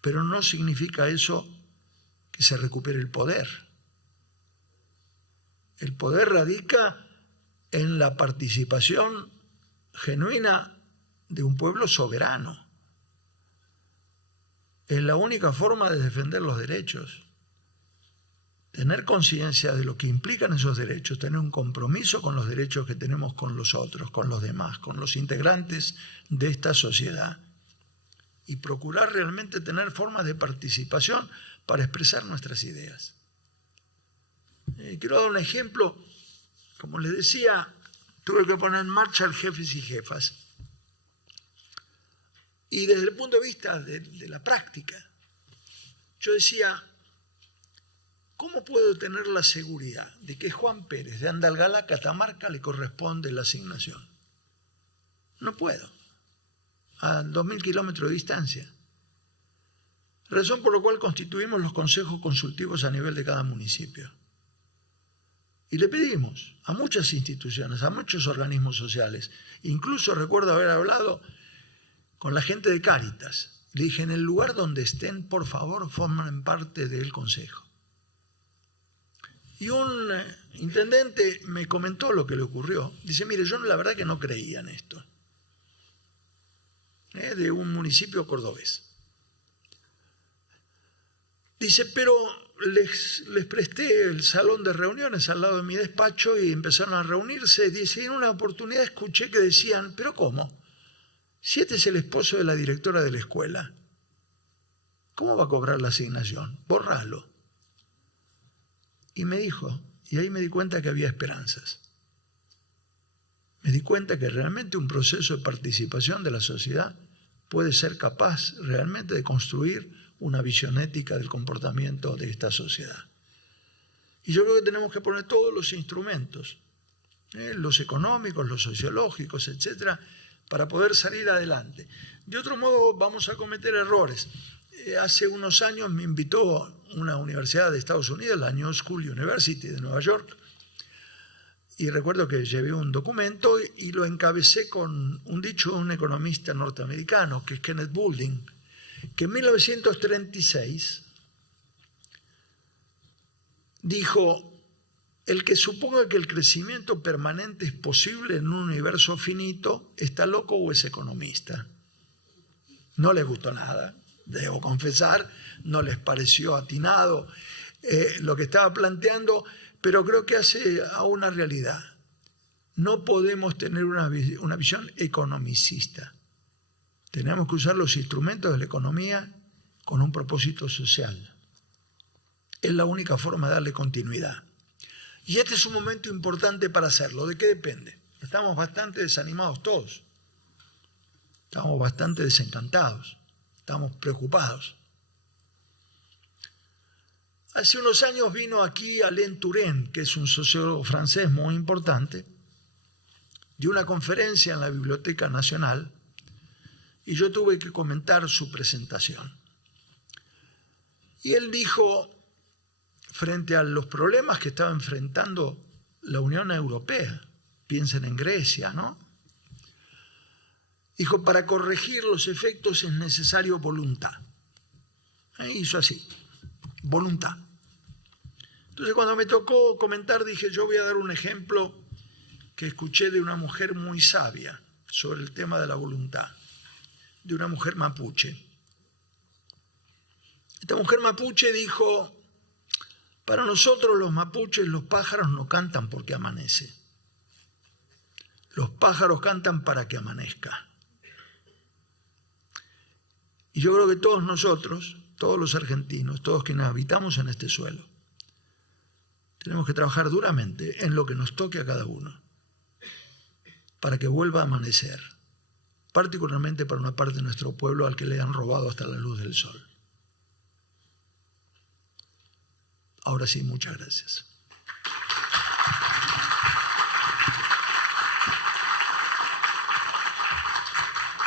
pero no significa eso que se recupere el poder. El poder radica en la participación genuina de un pueblo soberano. Es la única forma de defender los derechos. Tener conciencia de lo que implican esos derechos, tener un compromiso con los derechos que tenemos con los otros, con los demás, con los integrantes de esta sociedad. Y procurar realmente tener formas de participación para expresar nuestras ideas. Quiero dar un ejemplo. Como les decía, tuve que poner en marcha el Jefes y Jefas. Y desde el punto de vista de la práctica, yo decía, ¿cómo puedo tener la seguridad de que Juan Pérez de Andalgalá, Catamarca, le corresponde la asignación? No puedo. A 2.000 kilómetros de distancia. Razón por la cual constituimos los consejos consultivos a nivel de cada municipio. Y le pedimos a muchas instituciones, a muchos organismos sociales, incluso recuerdo haber hablado con la gente de Cáritas. Le dije, en el lugar donde estén, por favor, formen parte del consejo. Y un intendente me comentó lo que le ocurrió. Dice, mire, yo la verdad que no creía en esto. De un municipio cordobés. Dice, pero les presté el salón de reuniones al lado de mi despacho y empezaron a reunirse. Dice, en una oportunidad escuché que decían, ¿pero cómo? Si este es el esposo de la directora de la escuela, ¿cómo va a cobrar la asignación? Borralo. Y me dijo, y ahí me di cuenta que había esperanzas. Me di cuenta que realmente un proceso de participación de la sociedad puede ser capaz realmente de construir una visión ética del comportamiento de esta sociedad. Y yo creo que tenemos que poner todos los instrumentos, los económicos, los sociológicos, etcétera, para poder salir adelante. De otro modo vamos a cometer errores. Hace unos años me invitó una universidad de Estados Unidos, la New School University de Nueva York, y recuerdo que llevé un documento y lo encabecé con un dicho de un economista norteamericano, que es Kenneth Boulding, que en 1936 dijo, el que suponga que el crecimiento permanente es posible en un universo finito, está loco o es economista. No les gustó nada, debo confesar, no les pareció atinado. lo que estaba planteando, pero creo que hace a una realidad. No podemos tener una visión economicista. Tenemos que usar los instrumentos de la economía con un propósito social. Es la única forma de darle continuidad. Y este es un momento importante para hacerlo. ¿De qué depende? Estamos bastante desanimados todos. Estamos bastante desencantados. Estamos preocupados. Hace unos años vino aquí Alain Touraine, que es un sociólogo francés muy importante, dio una conferencia en la Biblioteca Nacional y yo tuve que comentar su presentación. Y él dijo, frente a los problemas que estaba enfrentando la Unión Europea, piensen en Grecia, ¿no? Dijo, para corregir los efectos es necesario voluntad. Hizo así, voluntad. Entonces cuando me tocó comentar dije, yo voy a dar un ejemplo que escuché de una mujer muy sabia sobre el tema de la voluntad, de una mujer mapuche. Esta mujer mapuche dijo, para nosotros los mapuches los pájaros no cantan porque amanece. Los pájaros cantan para que amanezca. Y yo creo que todos nosotros, todos los argentinos, todos quienes habitamos en este suelo, tenemos que trabajar duramente en lo que nos toque a cada uno para que vuelva a amanecer, particularmente para una parte de nuestro pueblo al que le han robado hasta la luz del sol. Ahora sí, muchas gracias.